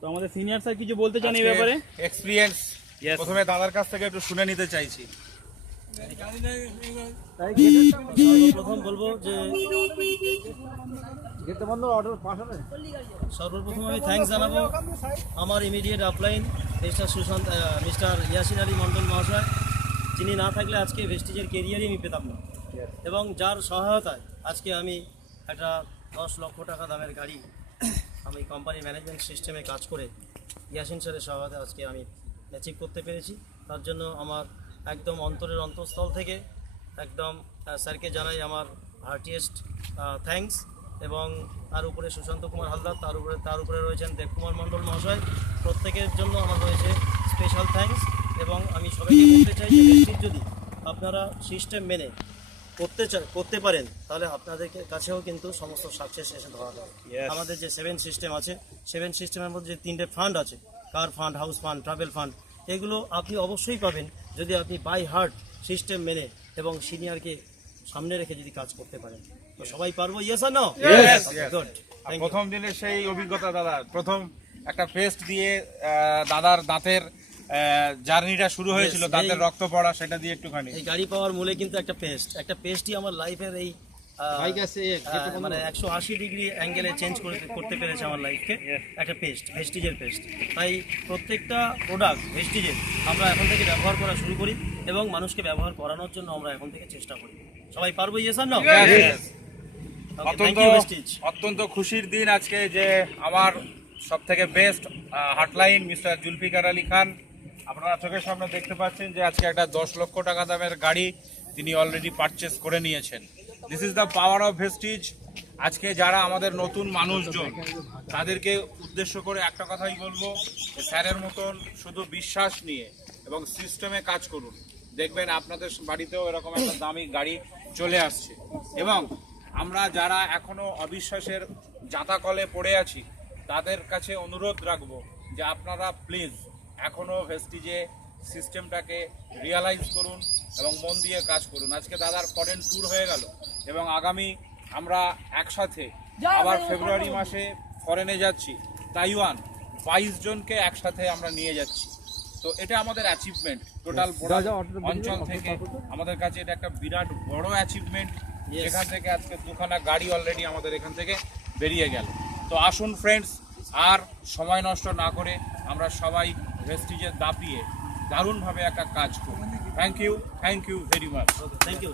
তো আমাদের senior sir কিছু বলতে চান এই ব্যাপারে? এক্সপেরিয়েন্স প্রথমে দাদার কাছ থেকে একটু শুনে নিতে চাইছি। প্রথম বলবো যে সর্বপ্রথম আমি থ্যাঙ্কস জানাবো আমার immediate upline mister Yasin Ali Mondal মহাশয়, যিনি না থাকলে আজকে ভেস্টিজের কেরিয়ারই আমি পেতাম না, এবং যার সহায়তায় আজকে আমি একটা 10 লক্ষ টাকা দামের গাড়ি আমি কোম্পানি ম্যানেজমেন্ট সিস্টেমে কাজ করে ইয়াসিন স্যারের সহায়তায় আজকে আমি অ্যাচিভ করতে পেরেছি। তার জন্য আমার একদম অন্তরের অন্তঃস্থল থেকে একদম স্যারকে জানাই আমার হার্টিয়েস্ট থ্যাঙ্কস। এবং তার উপরে সুশান্ত কুমার হালদার, তার উপরে রয়েছেন দেবকুমার মণ্ডল মহাশয়, প্রত্যেকের জন্য আমার রয়েছে স্পেশাল থ্যাঙ্কস। এবং আমি সবাইকে বলতে চাই যে ভেস্টিজ যদি আপনারা সিস্টেম মেনে করতে পারেন তাহলে আপনাদের কাছেও কিন্তু সমস্ত সাকসেস এসে ধরা দেয়। আমাদের যে 7 সিস্টেম আছে, 7 সিস্টেমের মধ্যে যে 3টে ফান্ড আছে, কার fund, house fund, travel fund, এগুলো আপনি অবশ্যই পাবেন যদি আপনি বাই হার্ট সিস্টেম মেনে এবং সিনিয়রকে সামনে রেখে যদি কাজ করতে পারেন। তো সবাই পারবো? ইয়েস আর নো? গুড। প্রথম দিনের সেই অভিজ্ঞতা দাদা, প্রথম একটা পেস্ট দিয়ে দাদার দাঁতের জার্নিটা শুরু হয়েছিল, দাঁতের রক্ত পড়া, সেটা দিয়ে একটুখানি। এই গাড়ি পাওয়ার মূলে কিন্তু একটা পেস্টই আমার লাইফের এই মানে 180 ডিগ্রি অ্যাঙ্গেলে চেঞ্জ করতে পেরেছে আমার লাইফকে। একটা ভেস্টিজের পেস্ট। তাই প্রত্যেকটা প্রোডাক্ট ভেস্টিজের আমরা এখন থেকে ব্যবহার করা শুরু করি এবং মানুষকে ব্যবহার করানোর জন্য আমরা এখন থেকে চেষ্টা করি। সবাই পারবো? ইয়েস আর নো? অত্যন্ত খুশির দিন আজকে যে আমার সব থেকে best hotline mister Zulfikar Ali Khan, আপনারা চোখের সামনে দেখতে পাচ্ছেন যে আজকে একটা 10 লক্ষ টাকা দামের গাড়ি তিনি অলরেডি পারচেস করে নিয়েছেন। This is the power of Vestige. আজকে যারা আমাদের নতুন মানুষজন তাদেরকে উদ্দেশ্য করে একটা কথাই বলবো, স্যারের মতন শুধু বিশ্বাস নিয়ে এবং সিস্টেমে কাজ করুন, দেখবেন আপনাদের বাড়িতেও এরকম একটা দামি গাড়ি চলে আসছে। এবং আমরা যারা এখনো অবিশ্বাসের জাঁতাকলে পড়ে আছি তাদের কাছে অনুরোধ রাখবো যে আপনারা প্লিজ এখনো ভেস্টিজে সিস্টেমটাকে রিয়ালাইজ করুন এবং মন দিয়ে কাজ করুন। আজকে দাদার ফরেন ট্যুর হয়ে গেল এবং আগামী আমরা একসাথে আবার ফেব্রুয়ারি মাসে ফরেনে যাচ্ছি, তাইওয়ান। 22 জনকে একসাথে আমরা নিয়ে যাচ্ছি। তো এটা আমাদের অ্যাচিভমেন্ট টোটাল অঞ্চল থেকে। আমাদের কাছে এটা একটা বিরাট বড় অ্যাচিভমেন্ট। এখান থেকে আজকে 2খানা গাড়ি অলরেডি আমাদের এখান থেকে বেরিয়ে গেল। তো আসুন ফ্রেন্ডস, আর সময় নষ্ট না করে আমরা সবাই ভেস্টিজে দাপিয়ে দারুণভাবে একটা কাজ করি। Thank you very much. Thank you.